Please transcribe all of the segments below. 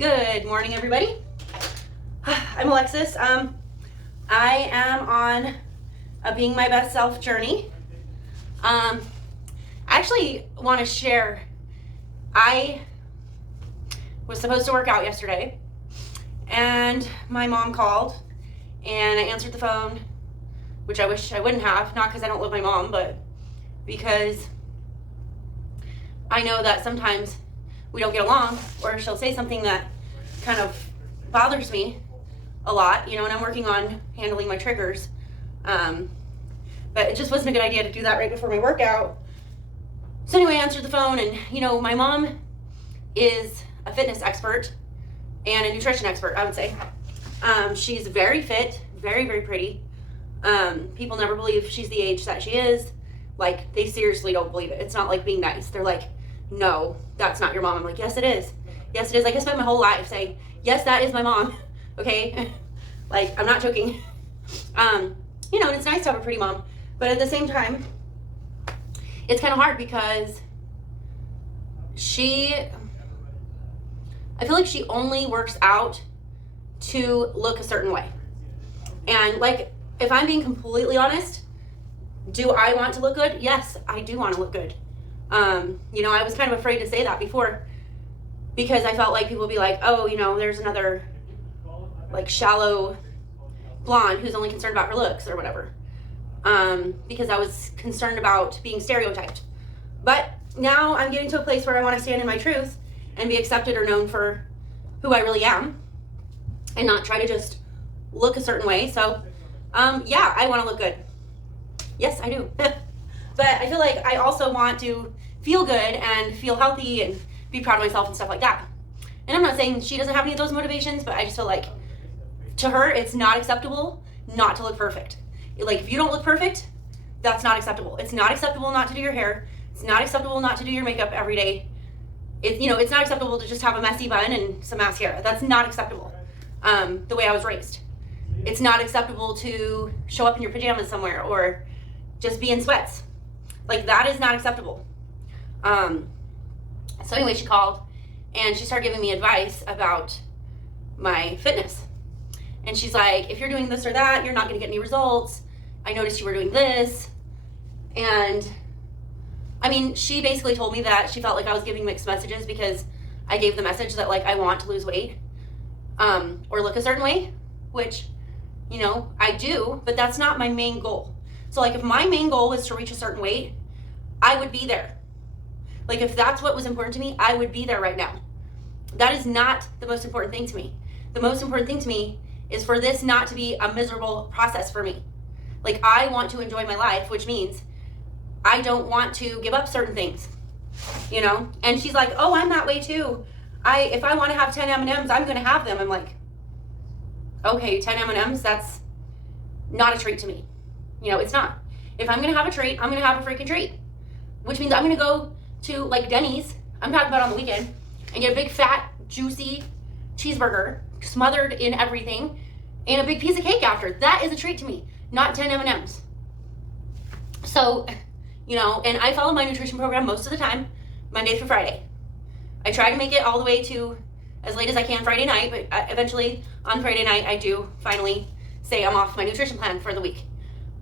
Good morning, everybody. I'm Alexis. I am on a being my best self journey. I actually want to share, I was supposed to work out yesterday and my mom called and I answered the phone, which I wish I wouldn't have, not because I don't love my mom, but because I know that sometimes we don't get along, or she'll say something that kind of bothers me a lot, and I'm working on handling my triggers. But it just wasn't a good idea to do that right before my workout. So anyway, I answered the phone, and my mom is a fitness expert and a nutrition expert, I would say. She's very fit, very, very pretty. People never believe she's the age that she is. Like, they seriously don't believe it. It's not like being nice. They're like, no, that's not your mom. I'm like, yes, it is. Yes, it is. Like, I spent my whole life saying, yes, that is my mom. Okay? Like, I'm not joking. And it's nice to have a pretty mom. But at the same time, it's kind of hard because I feel like she only works out to look a certain way. And, like, if I'm being completely honest, do I want to look good? Yes, I do want to look good. I was kind of afraid to say that before because I felt like people would be like, oh, there's another like shallow blonde who's only concerned about her looks or whatever. Because I was concerned about being stereotyped. But now I'm getting to a place where I want to stand in my truth and be accepted or known for who I really am and not try to just look a certain way. So, yeah, I want to look good. Yes, I do. But I feel like I also want to feel good and feel healthy and be proud of myself and stuff like that. And I'm not saying she doesn't have any of those motivations, but I just feel like to her, it's not acceptable not to look perfect. Like, if you don't look perfect, that's not acceptable. It's not acceptable not to do your hair. It's not acceptable not to do your makeup every day. It's not acceptable to just have a messy bun and some mascara. That's not acceptable. The way I was raised. It's not acceptable to show up in your pajamas somewhere or just be in sweats. Like, that is not acceptable. So anyway, she called and she started giving me advice about my fitness. And she's like, if you're doing this or that, you're not going to get any results. I noticed you were doing this. And she basically told me that she felt like I was giving mixed messages because I gave the message that, like, I want to lose weight, or look a certain way, which, I do, but that's not my main goal. So, like, if my main goal was to reach a certain weight, I would be there. Like, if that's what was important to me, I would be there right now. That is not the most important thing to me. The most important thing to me is for this not to be a miserable process for me. Like, I want to enjoy my life, which means I don't want to give up certain things, And she's like, oh, I'm that way too. If I want to have 10 M&Ms, I'm going to have them. I'm like, okay, 10 M&Ms, that's not a treat to me. It's not. If I'm going to have a treat, I'm going to have a freaking treat. Which means I'm going to go to, like, Denny's, I'm talking about on the weekend, and get a big, fat, juicy cheeseburger smothered in everything and a big piece of cake after. That is a treat to me, not 10 M&Ms. So, and I follow my nutrition program most of the time, Monday through Friday. I try to make it all the way to as late as I can Friday night, but eventually on Friday night, I do finally say I'm off my nutrition plan for the week.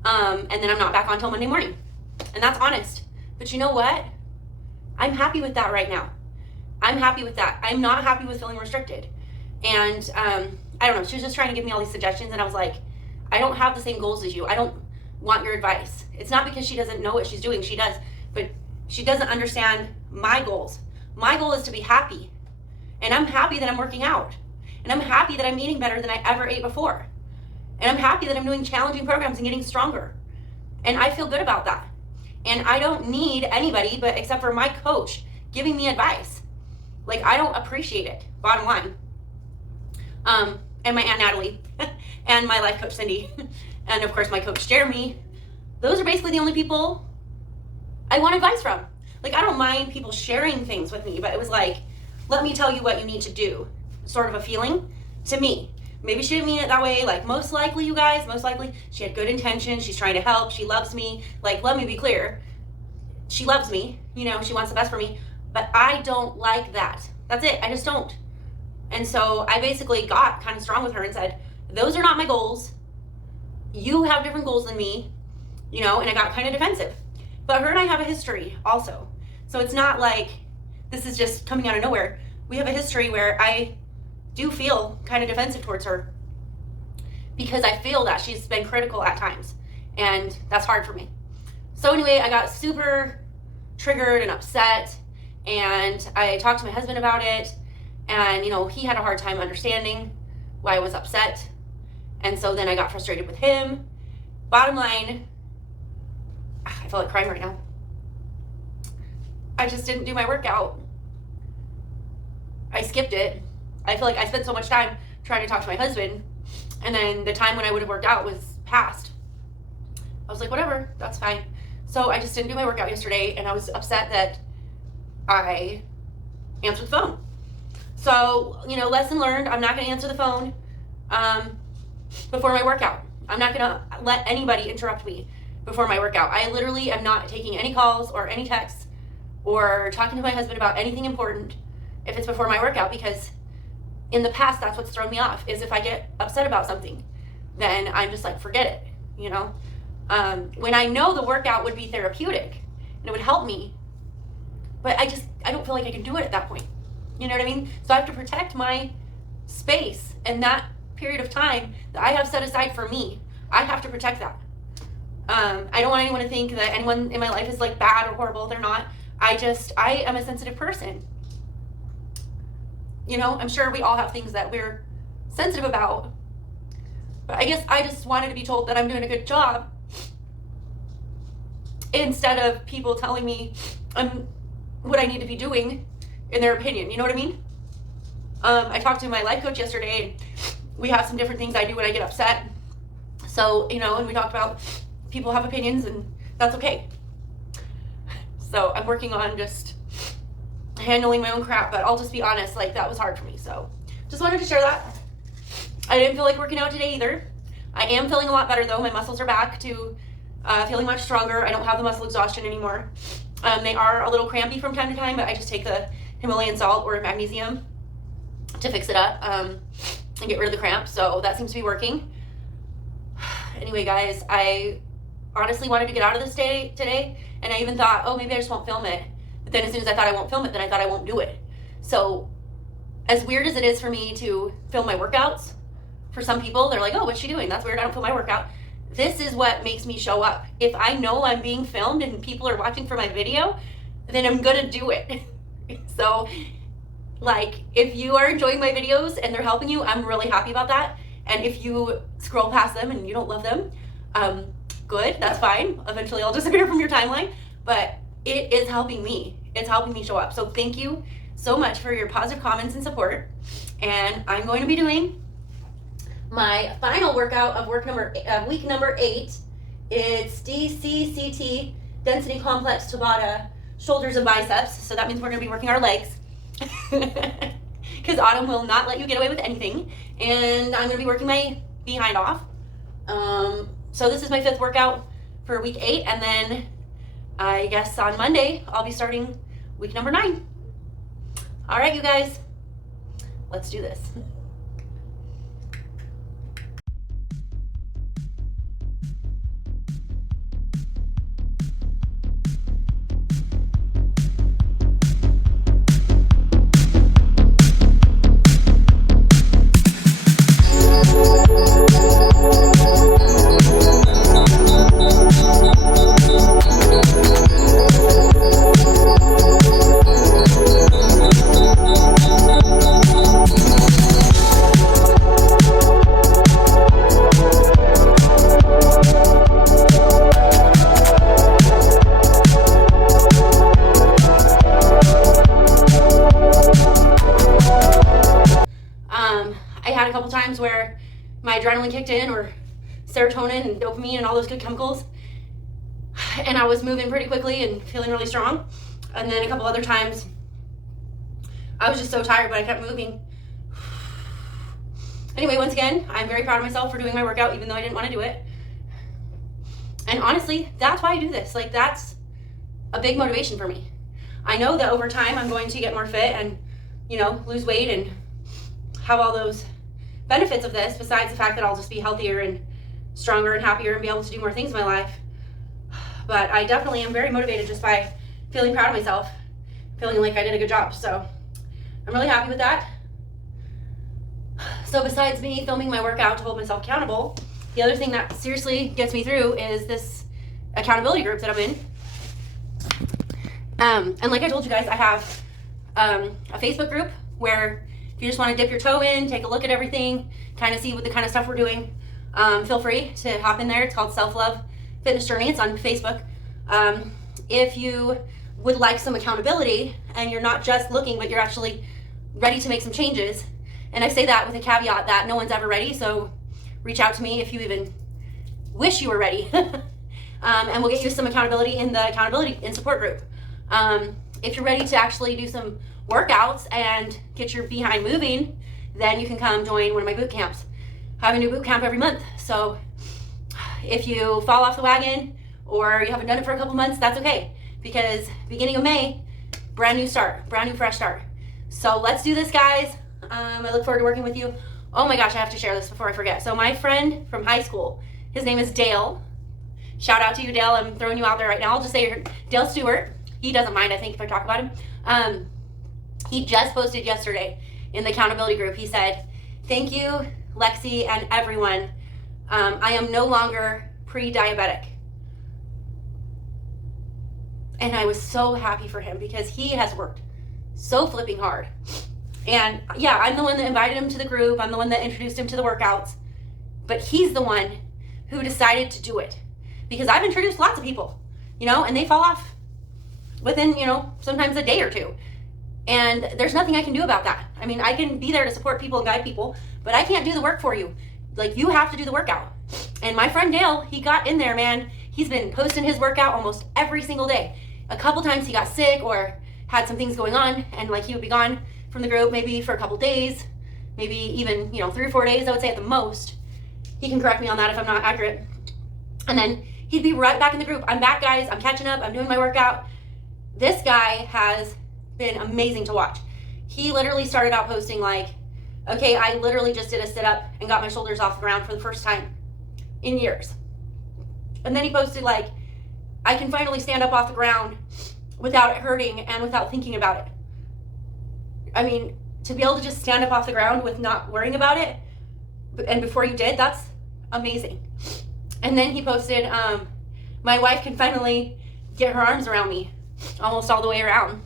And then I'm not back on until Monday morning. And that's honest. But you know what? I'm happy with that right now. I'm happy with that. I'm not happy with feeling restricted. And I don't know. She was just trying to give me all these suggestions. And I was like, I don't have the same goals as you. I don't want your advice. It's not because she doesn't know what she's doing. She does. But she doesn't understand my goals. My goal is to be happy. And I'm happy that I'm working out. And I'm happy that I'm eating better than I ever ate before. And I'm happy that I'm doing challenging programs and getting stronger. And I feel good about that. And I don't need anybody but except for my coach giving me advice. Like, I don't appreciate it, bottom line. And my Aunt Natalie and my life coach Cindy and of course my coach Jeremy. Those are basically the only people I want advice from. Like, I don't mind people sharing things with me, but it was like, let me tell you what you need to do, sort of a feeling to me. Maybe she didn't mean it that way. Like, most likely, you guys, most likely, she had good intentions. She's trying to help. She loves me. Like, let me be clear. She loves me. You know, she wants the best for me. But I don't like that. That's it. I just don't. And so I basically got kind of strong with her and said, those are not my goals. You have different goals than me, and I got kind of defensive. But her and I have a history also. So it's not like this is just coming out of nowhere. We have a history where I do feel kind of defensive towards her because I feel that she's been critical at times, and that's hard for me. So anyway, I got super triggered and upset, and I talked to my husband about it, and he had a hard time understanding why I was upset. And so then I got frustrated with him. Bottom line, I feel like crying right now. I just didn't do my workout. I skipped it. I feel like I spent so much time trying to talk to my husband, and then the time when I would have worked out was past. I was like, whatever, that's fine. So I just didn't do my workout yesterday, and I was upset that I answered the phone. So, lesson learned, I'm not going to answer the phone before my workout. I'm not going to let anybody interrupt me before my workout. I literally am not taking any calls or any texts or talking to my husband about anything important if it's before my workout, because in the past, that's what's thrown me off, is if I get upset about something, then I'm just like, forget it, when I know the workout would be therapeutic and it would help me, but I don't feel like I can do it at that point. You know what I mean? So I have to protect my space and that period of time that I have set aside for me. I have to protect that. I don't want anyone to think that anyone in my life is like bad or horrible. They're not. I am a sensitive person. I'm sure we all have things that we're sensitive about, but I guess I just wanted to be told that I'm doing a good job instead of people telling me what I need to be doing in their opinion. You know what I mean? I talked to my life coach yesterday, and we have some different things I do when I get upset. So, and we talked about people have opinions, and that's okay. So I'm working on just handling my own crap, but I'll just be honest, like, that was hard for me. So just wanted to share that. I didn't feel like working out today either. I am feeling a lot better though. My muscles are back to feeling much stronger. I don't have the muscle exhaustion anymore. They are a little crampy from time to time, but I just take the Himalayan salt or magnesium to fix it up and get rid of the cramp. So that seems to be working. Anyway, guys, I honestly wanted to get out of this day today, and I even thought, oh, maybe I just won't film it. But then as soon as I thought I won't film it, then I thought I won't do it. So as weird as it is for me to film my workouts, for some people, they're like, oh, what's she doing? That's weird. I don't film my workout. This is what makes me show up. If I know I'm being filmed and people are watching for my video, then I'm going to do it. So, like, if you are enjoying my videos and they're helping you, I'm really happy about that. And if you scroll past them and you don't love them, good, that's fine. Eventually I'll disappear from your timeline, but it is helping me. It's helping me show up. So thank you so much for your positive comments and support. And I'm going to be doing my final workout of week number 8. It's DCT-T, Density Complex Tabata, shoulders and biceps. So that means we're going to be working our legs. Because Autumn will not let you get away with anything. And I'm going to be working my behind off. So this is my 5th workout for week 8. And then I guess on Monday, I'll be starting week number 9. All right, you guys, let's do this. Where my adrenaline kicked in, or serotonin and dopamine and all those good chemicals, and I was moving pretty quickly and feeling really strong. And then a couple other times I was just so tired, but I kept moving. Anyway, once again, I'm very proud of myself for doing my workout even though I didn't want to do it. And honestly, that's why I do this. Like, that's a big motivation for me. I know that over time I'm going to get more fit and, lose weight and have all those benefits of this, besides the fact that I'll just be healthier and stronger and happier and be able to do more things in my life. But I definitely am very motivated just by feeling proud of myself, feeling like I did a good job. So I'm really happy with that. So besides me filming my workout to hold myself accountable, the other thing that seriously gets me through is this accountability group that I'm in. And like I told you guys, I have a Facebook group where if you just want to dip your toe in, take a look at everything, kind of see what the kind of stuff we're doing, feel free to hop in there. It's called Self-Love Fitness Journey. It's on Facebook. If you would like some accountability and you're not just looking, but you're actually ready to make some changes, and I say that with a caveat that no one's ever ready, so reach out to me if you even wish you were ready. And we'll get you some accountability in the accountability and support group. If you're ready to actually do some workouts and get your behind moving, then you can come join one of my boot camps. I have a new boot camp every month. So if you fall off the wagon or you haven't done it for a couple months, that's okay. Because beginning of May, brand new start, brand new fresh start. So let's do this, guys. I look forward to working with you. Oh my gosh, I have to share this before I forget. So my friend from high school, his name is Dale. Shout out to you, Dale. I'm throwing you out there right now. I'll just say Dale Stewart. He doesn't mind, I think, if I talk about him. He just posted yesterday in the accountability group. He said, "Thank you, Lexi and everyone. I am no longer pre-diabetic." And I was so happy for him because he has worked so flipping hard. And yeah, I'm the one that invited him to the group. I'm the one that introduced him to the workouts. But he's the one who decided to do it. Because I've introduced lots of people, and they fall off within, sometimes a day or two. And there's nothing I can do about that. I mean, I can be there to support people and guide people, but I can't do the work for you. Like, you have to do the workout. And my friend Dale, he got in there, man. He's been posting his workout almost every single day. A couple times he got sick or had some things going on, and like he would be gone from the group maybe for a couple days, maybe even, 3 or 4 days, I would say at the most. He can correct me on that if I'm not accurate. And then he'd be right back in the group. I'm back, guys. I'm catching up. I'm doing my workout. This guy has been amazing to watch. He literally started out posting like, okay, I literally just did a sit-up and got my shoulders off the ground for the first time in years. And then he posted like, I can finally stand up off the ground without it hurting and without thinking about it. I mean, to be able to just stand up off the ground with not worrying about it, and before you did, that's amazing. And then he posted, my wife can finally get her arms around me almost all the way around.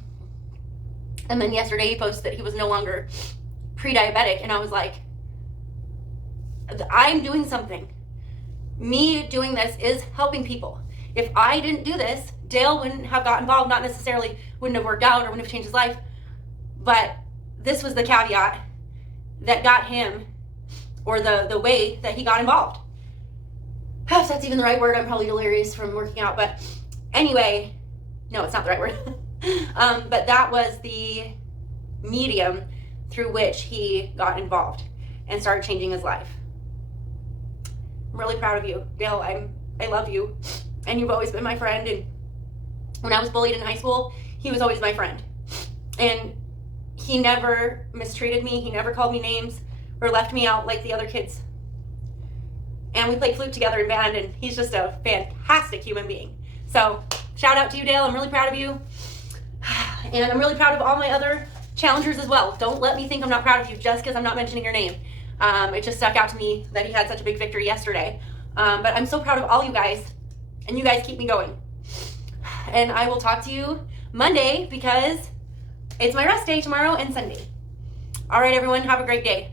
And then yesterday he posted that he was no longer pre-diabetic, and I was like, I'm doing something. Me doing this is helping people. If I didn't do this, Dale wouldn't have got involved, not necessarily wouldn't have worked out or wouldn't have changed his life, but this was the caveat that got him, or the way that he got involved. If that's even the right word, I'm probably delirious from working out, but anyway, no, it's not the right word. But that was the medium through which he got involved and started changing his life. I'm really proud of you, Dale. I love you, and you've always been my friend. And when I was bullied in high school, he was always my friend, and he never mistreated me. He never called me names or left me out like the other kids. And we played flute together in band, and he's just a fantastic human being. So shout out to you, Dale. I'm really proud of you. And I'm really proud of all my other challengers as well. Don't let me think I'm not proud of you just because I'm not mentioning your name. It just stuck out to me that he had such a big victory yesterday. But I'm so proud of all you guys, and you guys keep me going. And I will talk to you Monday because it's my rest day tomorrow and Sunday. All right, everyone, have a great day.